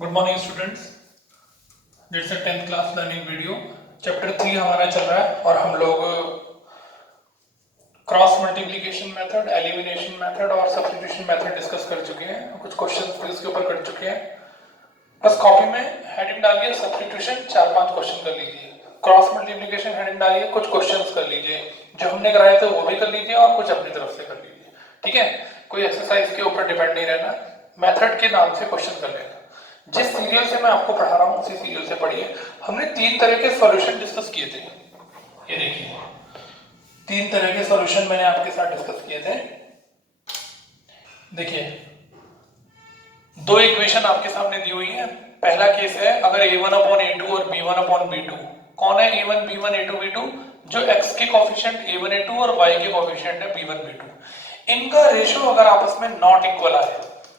Good morning students. This is 10th class learning video. Chapter 3 हमारा चल रहा है और हम लोग cross multiplication method, elimination method और सब्स्टिट्यूशन मेथड डिस्कस कर चुके हैं। कुछ क्वेश्चंस भी इसके ऊपर कर चुके हैं। बस कॉपी में हेडिंग डालिए सब्स्टिट्यूशन, 4-5 क्वेश्चन कर लीजिए। क्रॉस मल्टीप्लिकेशन हेडिंग डालिए, कुछ क्वेश्चंस कर लीजिए। जो हमने कराए थे वो भी कर लीजिए और कुछ अपनी तरफ से कर लीजिए। ठीक है, कोई एक्सरसाइज के ऊपर डिपेंड नहीं रहना, मेथड के नाम से क्वेश्चन कर लेना। जिस सीरियल से मैं आपको पढ़ा रहा हूँ उसी सीरियल से पढ़िए। हमने 3 तरह के सॉल्यूशन डिस्कस किए थे। ये देखिए 3 तरह के सॉल्यूशन मैंने आपके साथ डिस्कस किए थे। देखिए 2 इक्वेशन आपके सामने दी हुई है। पहला केस है अगर a1/a2 और b1/b2। कौन है a1 b1 a2 b2? जो x के कोफिशिएंट a1 a2 और y के कोफिशिएंट है b1 b2, इनका रेशियो अगर आपस में नॉट इक्वल आए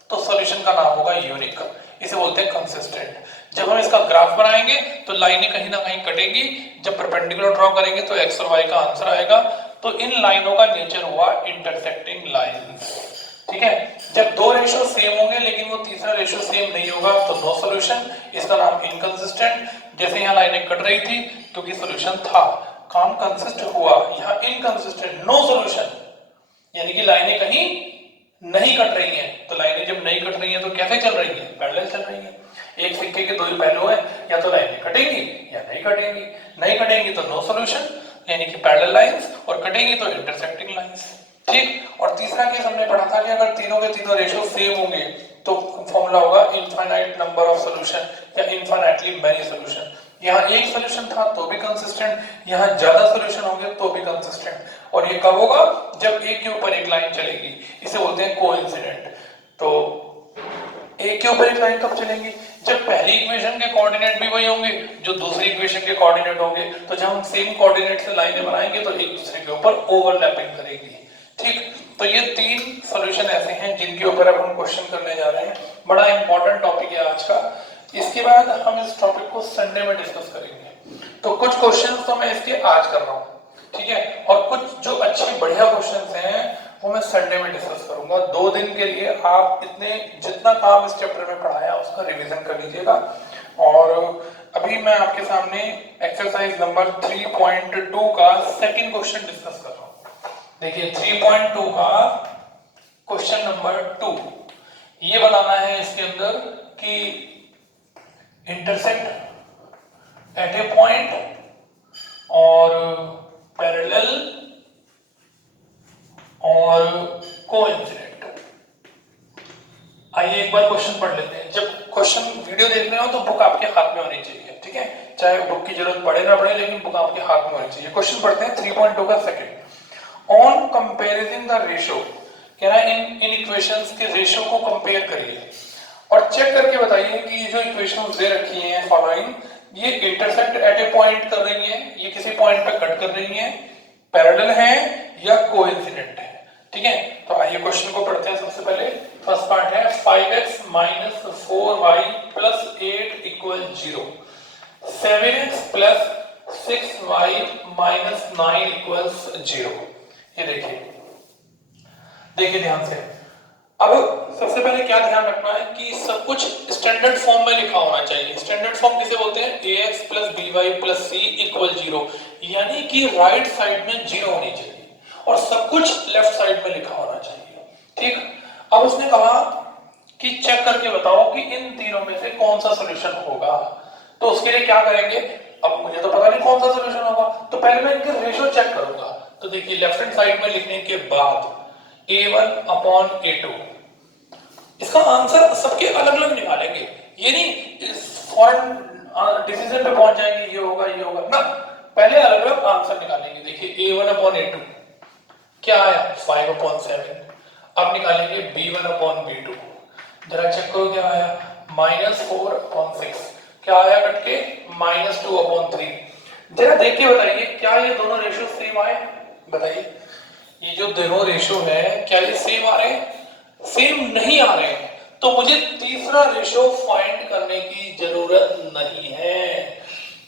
तो सॉल्यूशन का नाम होगा यूनिक। इसे बोलते हैं कंसिस्टेंट। जब हम इसका ग्राफ बनाएंगे तो लाइनें कहीं ना कहीं कटेंगी। जब परपेंडिकुलर ड्रॉ करेंगे तो x और y का आंसर आएगा। तो इन लाइनों का नेचर हुआ इंटरसेक्टिंग लाइंस। ठीक है, जब 2 रेशियो सेम होंगे लेकिन वो तीसरा रेशियो सेम नहीं होगा तो नो सॉल्यूशन, इसका नाम इनकंसिस्टेंट। जैसे यहाँ लाइनें कट रही थी क्योंकि सॉल्यूशन था, काम कंसिस्ट हुआ। यहाँ इनकंसिस्टेंट, नो सॉल्यूशन, यानी कि लाइनें कहीं नहीं कट रही हैं। तो लाइनें जब नहीं कट रही हैं तो कैसे चल रही हैं? पैरेलल चल रही हैं। एक सिक्के के 2 ही पहलू हैं, या तो लाइनें कटेंगी या नहीं कटेंगी। नहीं कटेंगी तो नो सॉल्यूशन, यानी कि पैरेलल लाइंस, और कटेंगी तो इंटरसेक्टिंग लाइंस। ठीक, और तीसरा केस हमने पढ़ा था कि अगर तीनों के तीनों रेशियो सेम होंगे तो फॉर्मूला होगा इनफाइनाइट नंबर ऑफ सॉल्यूशन या इनफाइनाइटली मेनी सॉल्यूशन। यहाँ एक सॉल्यूशन था तो भी कंसिस्टेंट, यहाँ ज्यादा सॉल्यूशन होंगे तो भी कंसिस्टेंट। और ये कब होगा? जब एक के ऊपर एक लाइन चलेगी। इसे बोलते हैं कोइंसिडेंट। तो एक के ऊपर एक लाइन कब चलेंगी? जब पहली इक्वेशन के कोऑर्डिनेट भी वही होंगे जो दूसरी इक्वेशन के कोऑर्डिनेट होंगे। तो जब हम सेम कोऑर्डिनेट से लाइनें बनाएंगे तो एक दूसरे के ऊपर ओवरलैपिंग करेंगी। ठीक, तो ये 3 सॉल्यूशन ऐसे हैं जिनके ऊपर अब हम क्वेश्चन करने जा रहे हैं। बड़ा इंपॉर्टेंट टॉपिक है आज का। इसके बाद हम इस टॉपिक को संडे में डिस्कस करेंगे। तो कुछ क्वेश्चन तो मैं इसके आज कर रहा हूँ, ठीक है, और कुछ जो अच्छे बढ़िया क्वेश्चन हैं वो मैं संडे में डिस्कस करूंगा। 2 दिन के लिए आप इतने जितना काम इस चैप्टर में पढ़ाया उसका रिवीजन कर लीजिएगा। और अभी मैं आपके सामने एक्सरसाइज नंबर 3.2 का सेकंड क्वेश्चन डिस्कस कर रहा हूँ। देखिए 3.2 का क्वेश्चन नंबर 2 ये बनाना है। इसके अंदर कि इंटरसेक्ट एट ए पॉइंट और पैरेलल और कोइंसिडेंट। आइए एक बार क्वेश्चन पढ़ लेते हैं। जब क्वेश्चन वीडियो देख रहे हो तो बुक आपके हाथ में होनी चाहिए, ठीक है, चाहे बुक की जरूरत पड़े ना पड़े लेकिन बुक आपके हाथ में होनी चाहिए। क्वेश्चन पढ़ते हैं 3.2 का second. On comparison the ratio, कह रहा है इन इक्वेशंस के रेशियो को कंपेयर करिए और चेक करके बताइए कि जो इक्वेशंस दे रखी हैं फॉलोइंग, ये इंटरसेक्ट एट ए पॉइंट कर रही है, ये किसी पॉइंट पे कट कर रही है, पैरेलल है या कोइंसिडेंट है। ठीक है, तो आइए क्वेश्चन को पढ़ते हैं। सबसे पहले फर्स्ट पार्ट है 5x - 4y + 8 = 0, 7x + 6y - 9 = 0। ये देखिए ध्यान से। अब सबसे पहले क्या ध्यान रखना है कि सब कुछ स्टैंडर्ड फॉर्म में लिखा होना चाहिए। स्टैंडर्ड फॉर्म किसे बोलते हैं? ax + by + c = 0, यानी कि राइट साइड में 0 होनी चाहिए और सब कुछ लेफ्ट साइड में लिखा होना चाहिए। ठीक, अब उसने कहा कि चेक करके बताओ कि इन तीनों में से कौन सा सॉल्यूशन होगा। तो उसके लिए क्या करेंगे? अब मुझे तो पता नहीं कौन सा सॉल्यूशन होगा, तो पहले मैं इनके रेशियो चेक करूंगा। तो देखिए लेफ्ट हैंड साइड में लिखने के बाद a1/a2, इसका आंसर सबके अलग अलग निकालेंगे। ये नहीं फॉरन डिसीजन पे पहुंच जाएंगे ये होगा ना, पहले अलग अलग आंसर निकालेंगे। देखिए a1/a2 क्या आया? 5/7। अब निकालेंगे b1/b2, जरा चेक करो क्या आया? -4/6। क्या आया कट के? -2/3। जरा देख के बताइए क्या ये दोनों रेशियो सेम आए? बताइए ये जो दोनों रेशियो है क्या ये सेम आ रहे हैं? सेम नहीं आ रहे हैं तो मुझे तीसरा रेशियो फाइंड करने की जरूरत नहीं है।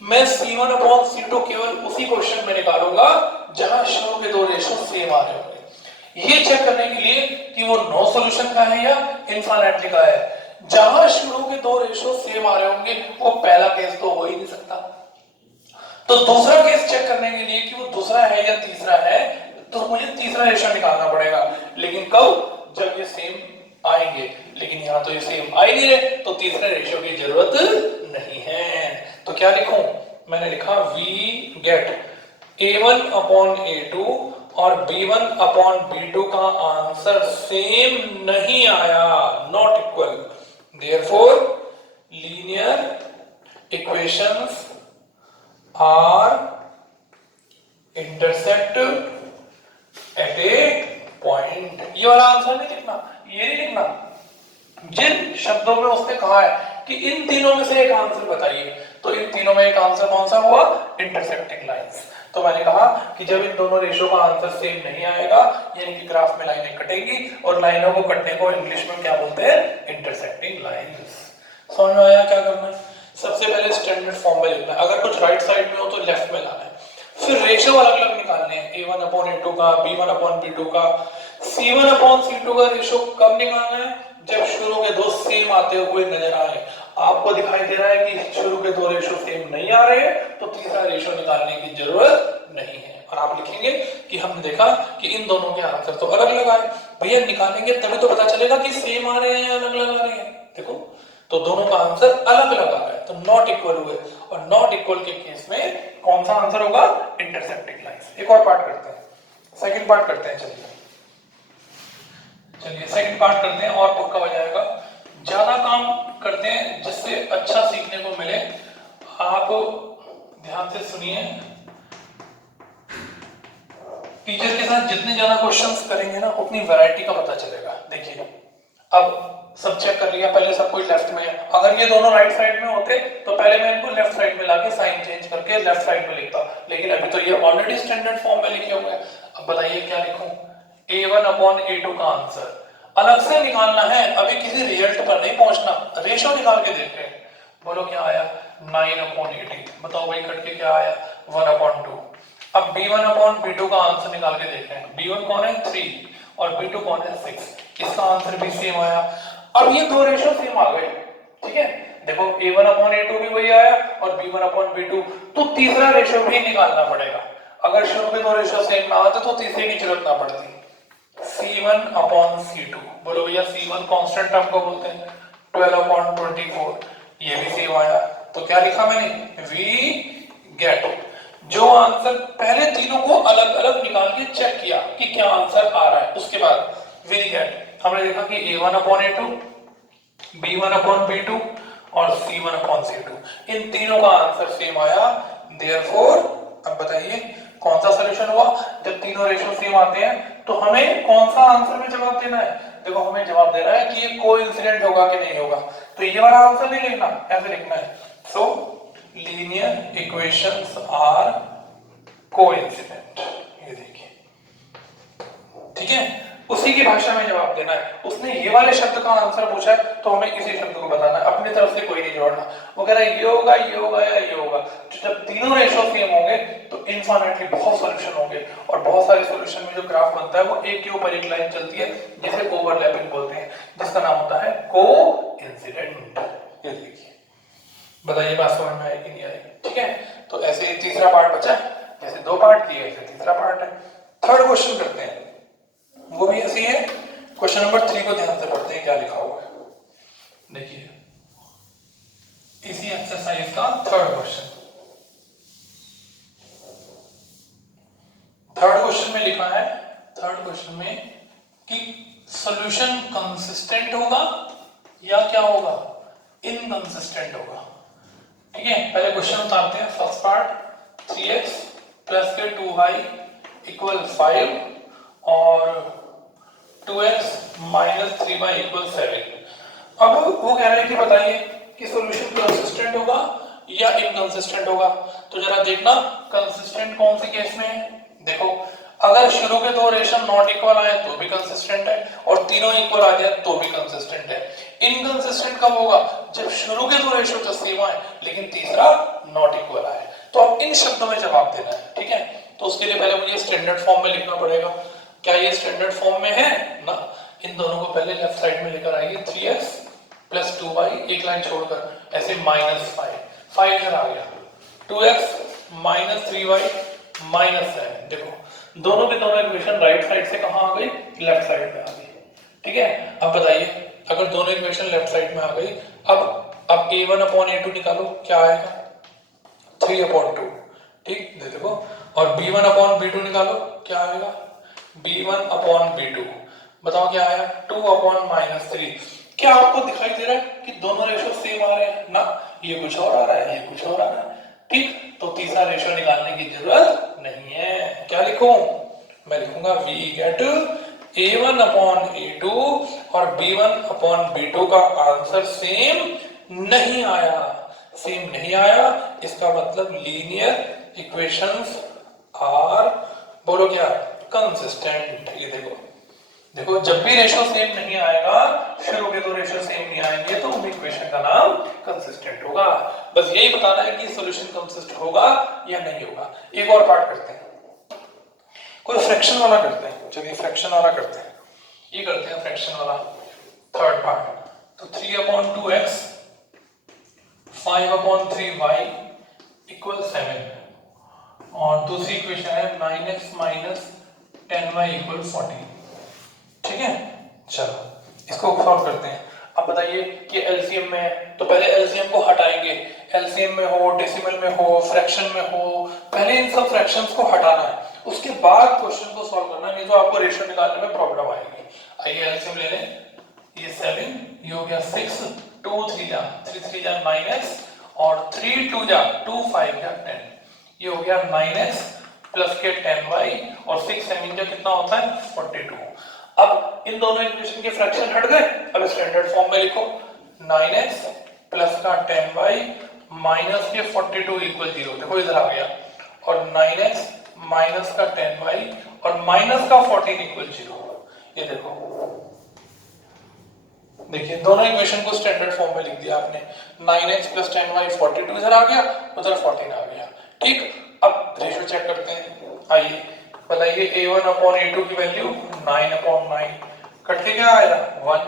मैं C1/C2 केवल उसी क्वेश्चन में निकालूंगा जहां शुरू के 2 रेशियो सेम आ रहे होंगे। ये चेक करने के लिए कि वो नो सॉल्यूशन का है या इनफाइनाइटली का है। जहां शुरू के दो रेशो सेम आ रहे होंगे वो पहला केस तो हो ही नहीं सकता। तो दूसरा केस चेक करने के लिए कि वो दूसरा है या तीसरा है, तो मुझे तीसरा रेशो निकालना पड़ेगा। लेकिन कब? जब ये सेम आएंगे। लेकिन यहां तो ये सेम आ ही नहीं रहे, तो तीसरे रेशो की जरूरत नहीं है। तो क्या लिखूं? मैंने लिखा we get A1 upon A2 और B1 अपॉन B2 का आंसर सेम नहीं आया, not equal. Therefore linear equations are intersect at a point. ये वाला आंसर नहीं लिखना, ये नहीं लिखना। जिन शब्दों में उसने कहा है कि इन तीनों में से एक आंसर बताइए, तो इन तीनों में एक आंसर कौन सा हुआ? Intersecting lines. तो मैंने कहा कि जब इन दोनों रेशो का आंसर सेम नहीं आएगा, यानी कि ग्राफ में लाइनें कटेंगी, और लाइनों को कटने को इंग्लिश में क्या बोलते हैं? Intersecting lines. समझ में आया क्या करना है? सबसे पहले स्टैंडर्ड फॉर्म में लिखना है। अगर कुछ राइट साइड में हो तो लेफ्ट में लाना है। फिर रेशो अलग अलग निकालने हैं, A1 अपॉन A2 का, B1 अपॉन B2 का। C1 अपॉन C2 का रेशो कब निकालना है? जब शुरू के दो सेम आते हुए नजर आए। आपको दिखाई दे रहा है कि शुरू के दो रेशो सेम नहीं आ रहे हैं, तो तीसरा रेशो निकालने की जरूरत नहीं है। और आप लिखेंगे कि हमने देखा कि इन दोनों के आंसर तो अलग अलग आए। भैया निकालेंगे तभी तो पता चलेगा कि सेम आ रहे हैं या अलग अलग आ रहे हैं। देखो, तो दोनों का आंसर अलग अलग आ रहा है, तो नॉट इक्वल हुए। और नॉट इक्वल के केस में कौन सा आंसर होगा? Intersecting lines. एक और पार्ट करते हैं, सेकंड पार्ट करते हैं। चलिए सेकंड पार्ट करते हैं और पक्का हो जाएगा। ज्यादा काम करते हैं जिससे अच्छा सीखने को मिले। आप ध्यान से सुनिए। टीचर के साथ जितने ज्यादा क्वेश्चंस करेंगे ना, उतनी वैरायटी का पता चलेगा। देखिए, अब सब चेक कर लिया, पहले सब कुछ लेफ्ट में है। अगर ये दोनों राइट साइड में होते तो पहले मैं इनको लेफ्ट साइड में लाके साइन चेंज करके लेफ्ट साइड में लिखता, लेकिन अभी तो ये ऑलरेडी स्टैंडर्ड फॉर्म में लिखे हुए हैं। अब बताइए क्या लिखूं? A1 अपॉन A2 का आंसर अलग से निकालना है, अभी किसी रिजल्ट पर नहीं पहुंचना। रेशो निकाल के देखते हैं। बोलो क्या आया? 9 अपॉन 18। बताओ भाई कट के क्या आया? 1 अपॉन 2। अब B1 अपॉन B2 का आंसर निकाल के देखते हैं। B1 कौन है? 3 और B2 कौन है? 6। इसका आंसर भी सेम आया। अब ये दो रेशो सेम आ गए, ठीक है। देखो A1 अपॉन A2 भी वही आया और B1 अपॉन B2, तो तीसरा रेशो भी निकालना पड़ेगा। अगर शुरू के दो रेशो सेम ना आते तो तीसरे की जरूरत ना पड़ती। C1 upon C2। बोलो भैया C1 कांस्टेंट टर्म को बोलते हैं, 12 अपॉन 24। ये भी सेम आया। तो क्या लिखा मैंने? वी गेट जो आंसर, पहले तीनों को अलग अलग निकाल के चेक किया कि क्या आंसर आ रहा है, उसके बाद वी गेट हमने देखा कि A1 upon A2, B1 upon B2 और C1 अपॉन C2, इन तीनों का आंसर सेम आया। देयरफॉर अब बताइए कौन सा सॉल्यूशन हुआ? जब तीनों रेशो सेम आते हैं तो हमें कौन सा आंसर में जवाब देना है? देखो, हमें जवाब देना है कि ये कोइंसिडेंट होगा कि नहीं होगा। तो ये वाला आंसर नहीं लिखना, ऐसे लिखना है। So linear equations are coincident. ये देखिए, ठीक है, उसी की भाषा में जवाब देना है। उसने ये वाले शब्द का आंसर पूछा है तो हमें इसी शब्द को बताना है, अपनी तरफ से कोई नहीं जोड़ना। वो कह रहा है ये होगा, ये होगा या ये होगा। तो जब तीनों रेशो सेम होंगे तो इनफाइनाइटली बहुत सॉल्यूशन होंगे, और बहुत सारे सॉल्यूशन में जो ग्राफ बनता है वो एक के ऊपर एक लाइन चलती है, जिसे ओवरलैपिंग बोलते हैं, जिसका नाम होता है कोइंसिडेंट। ये देखिए, बताइए बात समझ में आई कि नहीं आई? ठीक है, तो ऐसे ही तीसरा पार्ट बचा है। जैसे दो पार्ट किए ऐसे तीसरा पार्ट है। थर्ड क्वेश्चन करते हैं, वो भी ऐसी है। क्वेश्चन नंबर 3 को ध्यान से पढ़ते हैं क्या लिखा हुआ है। देखिए, इसी एक्सरसाइज का थर्ड क्वेश्चन। थर्ड क्वेश्चन में लिखा है, थर्ड क्वेश्चन में कि सॉल्यूशन कंसिस्टेंट होगा या क्या होगा? इनकंसिस्टेंट होगा। ठीक है, पहले क्वेश्चन उतारते हैं। फर्स्ट पार्ट 3x प्लस के 2y इक्वल 5 और 2x माइनस 3y इक्वल 7। अब वो कह रहे हैं कि बताइए कि सॉल्यूशन कंसिस्टेंट होगा या इनकंसिस्टेंट होगा। तो जरा देखना कंसिस्टेंट कौन से केस में है। देखो, अगर शुरू के दो रेशो नॉट इक्वल आए तो भी कंसिस्टेंट है, और तीनों इक्वल आ जाए तो भी कंसिस्टेंट है। इनकंसिस्टेंट कब होगा? जब शुरू के दो रेशो तो सेम आए लेकिन तीसरा नॉट इक्वल आए। तो अब इन शब्दों में जवाब देना है। ठीक है, तो उसके लिए पहले मुझे स्टैंडर्ड फॉर्म में लिखना पड़ेगा। क्या ये स्टैंडर्ड फॉर्म में है ना? इन दोनों को पहले लेफ्ट साइड में लेकर आइए। 3x प्लस 2y, एक लाइन छोड़कर ऐसे -5, 5 इधर आ गया, 2x माइनस 3y माइनस 7। देखो दोनों के दोनों इक्वेशन राइट साइड से कहाँ आ गई, लेफ्ट साइड में आ गई। ठीक है, अब बताइए अगर दोनों इक्वेशन लेफ्ट साइड में आ गई, अब a1 अपॉन a2 निकालो, क्या आएगा 3/2। ठीक, देखो, और b1 अपॉन b2 निकालो, क्या आएगा b1 अपॉन b2। बताओ क्या आया 2/-3। क्या आपको दिखाई दे रहा है कि दोनों रेशो सेम आ रहे हैं ना, ये कुछ और आ रहा है, ये कुछ और आ रहा है। ठीक, तो तीसरा रेशो निकालने की जरूरत नहीं है। क्या लिखूं, मैं लिखूंगा we get a1 upon a2 और b1 अपॉन b2 का आंसर सेम नहीं आया। सेम नहीं आया इसका मतलब लीनियर इक्वेशंस आर, बोलो क्या, कंसिस्टेंट। ये देखो, देखो जब भी रेशो सेम नहीं आएगा, शुरू के दो रेशो सेम नहीं आएंगे, तो उस इक्वेशन का नाम कंसिस्टेंट होगा। बस यही बताना है कि सॉल्यूशन कंसिस्ट होगा या नहीं होगा। एक और पार्ट करते हैं, कोई फ्रैक्शन वाला करते हैं। चलिए फ्रैक्शन वाला करते हैं, ये करते हैं फ्रैक्शन वाला थर्ड पार्ट। तो 3/2x 5/3y इक्वल 7 और दूसरी इक्वेशन है 9x माइनस 10y इक्वल 40। ठीक है, चलो इसको सॉल्व करते हैं। अब बताइए कि एलसीएम में है, तो पहले एलसीएम को हटाएंगे। एलसीएम में हो, डेसिमल में हो, फ्रैक्शन में हो, पहले इन सब फ्रैक्शंस को हटाना है, उसके बाद क्वेश्चन को सॉल्व करना है, नहीं तो आपको रेशियो निकालने में प्रॉब्लम आएगी। आइए एलसीएम ले लें, ये 7, ये हो गया 6, 2 3 जा 3 3 जा 9x और 3 2 जा 2 5 जा 10, ये हो गया 9x प्लस के 10y और 6 7 जा कितना होता है 42। अब इन दोनों इक्वेशन के फ्रैक्शन हट गए, अब स्टैंडर्ड फॉर्म में लिखो 9x प्लस का 10y माइनस के 42 इक्वल 0। देखो इधर आ गया, और 9x माइनस का 10y और माइनस का 14 इक्वल 0। ये देखो, देखिए दोनों इक्वेशन को स्टैंडर्ड फॉर्म में लिख दिया आपने। 9x प्लस 10y 42 इधर आ गया, उधर 14 आ गया। ठीक, अब रेशियो चेक करते हैं। आइए बताइए a1 अपॉन a2 की वैल्यू 9/9, कट के क्या आया 1।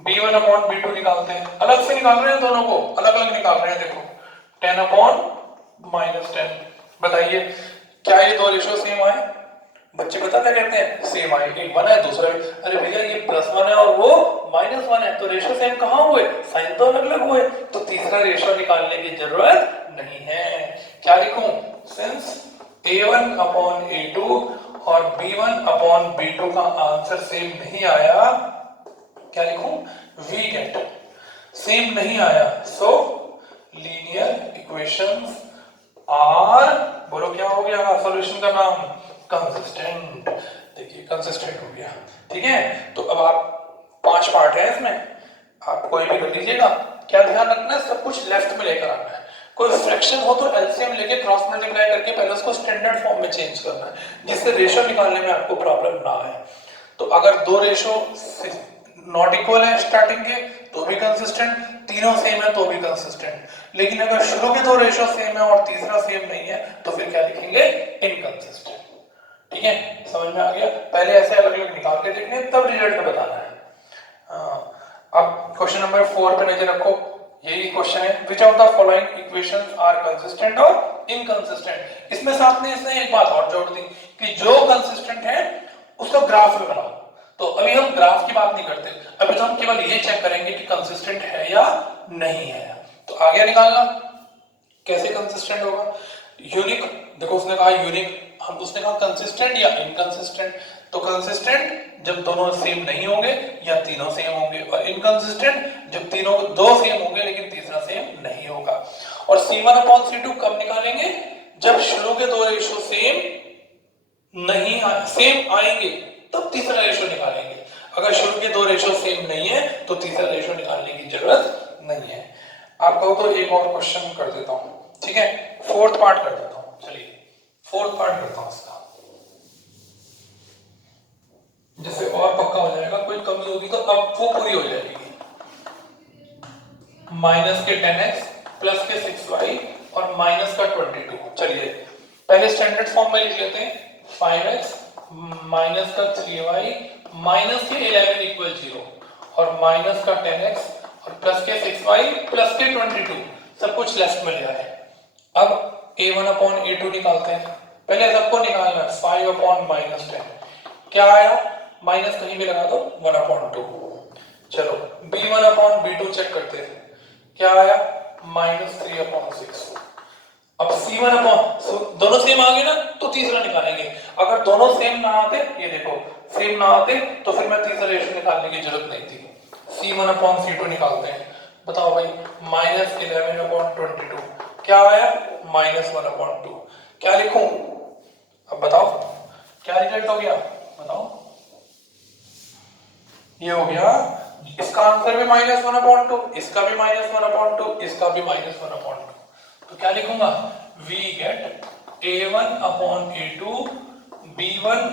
b1 अपॉन b2 निकालते हैं, अलग से निकाल रहे हैं, दोनों को अलग अलग निकाल रहे हैं। देखो 10/-10, बताइए क्या ये दो रेशियो सेम आए? बच्चे पता क्या कहते हैं, सेम आए, एक 1 है दूसरा, अरे भैया ये +1 है और वो -1 है, तो रेशियो सेम कहाँ हुए, साइन तो अलग अलग हुए, तो तीसरा रेशियो निकालने की जरूरत नहीं है। क्या लिखूं, सिंस a1 अपॉन a2 और b1 अपॉन b2 का आंसर सेम नहीं आया, क्या लिखूं, वी गेट सेम नहीं आया, सो लीनियर इक्वेशंस आर, बोलो क्या हो गया सॉल्यूशन का नाम, कंसिस्टेंट। देखिए कंसिस्टेंट हो गया। ठीक है, तो अब आप 5 पार्ट है इसमें, आप कोई भी कर लीजिएगा। क्या ध्यान रखना है, सब कुछ लेफ्ट में लेकर आना है। कोई फ्रैक्शन हो तो एलसीएम लेके क्रॉस मल्टीप्लाई करके पहले उसको स्टैंडर्ड फॉर्म में चेंज करना है, जिससे रेशियो निकालने में आपको प्रॉब्लम ना आए। तो अगर दो रेशियो नॉट इक्वल है स्टार्टिंग के तो भी कंसिस्टेंट, तीनों सेम है तो भी कंसिस्टेंट, लेकिन अगर शुरू के दो रेशियो सेम है और तीसरा सेम नहीं है तो फिर क्या लिखेंगे, इनकंसिस्टेंट। ठीक है, समझ में आ गया। पहले ऐसे अलग अलग निकाल के देखने, तब रिजल्ट बताना है। अब क्वेश्चन नंबर 4 पे नजर रखो, यही क्वेश्चन है, which of the following equations are consistent और इनकंसिस्टेंट। इसमें साथ में इसने एक बात और जोड़ दी कि जो कंसिस्टेंट है उसका ग्राफ में बनाओ। तो अभी हम ग्राफ की बात नहीं करते, अभी तो हम केवल ये चेक करेंगे कि कंसिस्टेंट है या नहीं है। तो आगे निकालना कैसे कंसिस्टेंट होगा, यूनिक, देखो उसने कहा यूनिक, हम उसने कहा कंसिस्टेंट या इनकंसिस्टेंट। तो कंसिस्टेंट जब दोनों सेम नहीं होंगे या तीनों सेम होंगे, और इनकंसिस्टेंट जब तीनों दो सेम होंगे लेकिन तीसरा सेम नहीं होगा। और C1/C2 कब निकालेंगे, जब शुरू के दो रेशियो सेम नहीं सेम आएंगे तब तीसरा रेशियो निकालेंगे। अगर शुरू के दो रेशियो सेम नहीं है तो तीसरा रेशियो निकालने की जरूरत नहीं है। आप कहो तो एक और क्वेश्चन कर देता हूं, ठीक है, फोर्थ पार्ट कर देता हूं। चलिए फोर्थ पार्ट करता हूं इसका, जिससे और पक्का हो जाएगा, कोई कमी होगी तो अब वो पूरी हो जाएगी। माइनस के 10x प्लस के 6y और माइनस का 22। चलिए पहले स्टैंडर्ड फॉर्म में लिख लेते हैं, 5x माइनस का 3y माइनस के 11 इक्वल 0 और माइनस का 10x और प्लस के 6y प्लस के 22 सब कुछ लेफ्ट में ले आए। अब a1 अपॉन a2 निकालते हैं। पहले सबको निकालना है 5 अपॉन माइनस 10। क्या आया? माइनस कहीं भी लगा दो 1 अपॉन 2। चलो b1 अपॉन b2 चेक करते हैं। क्या आया? Minus 3 upon 6। अब c1 अपॉन दोनों सेम आ गए ना तो तीसरा निकालेंगे। अगर दोनों सेम ना आते, ये देखो सेम ना आते तो फिर मैं तीसरा रेशियो निकालने की जरूरत नहीं थी। c1 अपॉन c2 निकालते हैं। बताओ भाई माइनस 11 अपॉन 22 क्या आया? Minus 1 upon 2। क्या लिखूं? अब बताओ क्या रिजल्ट हो गया? बताओ। ये हो गया, इसका आंसर भी माइनस 1 अपॉन 2, इसका भी माइनस 1 अपॉन 2, इसका भी माइनस 1 अपॉन 2। तो क्या लिखूंगा? We get a1 upon a2 b1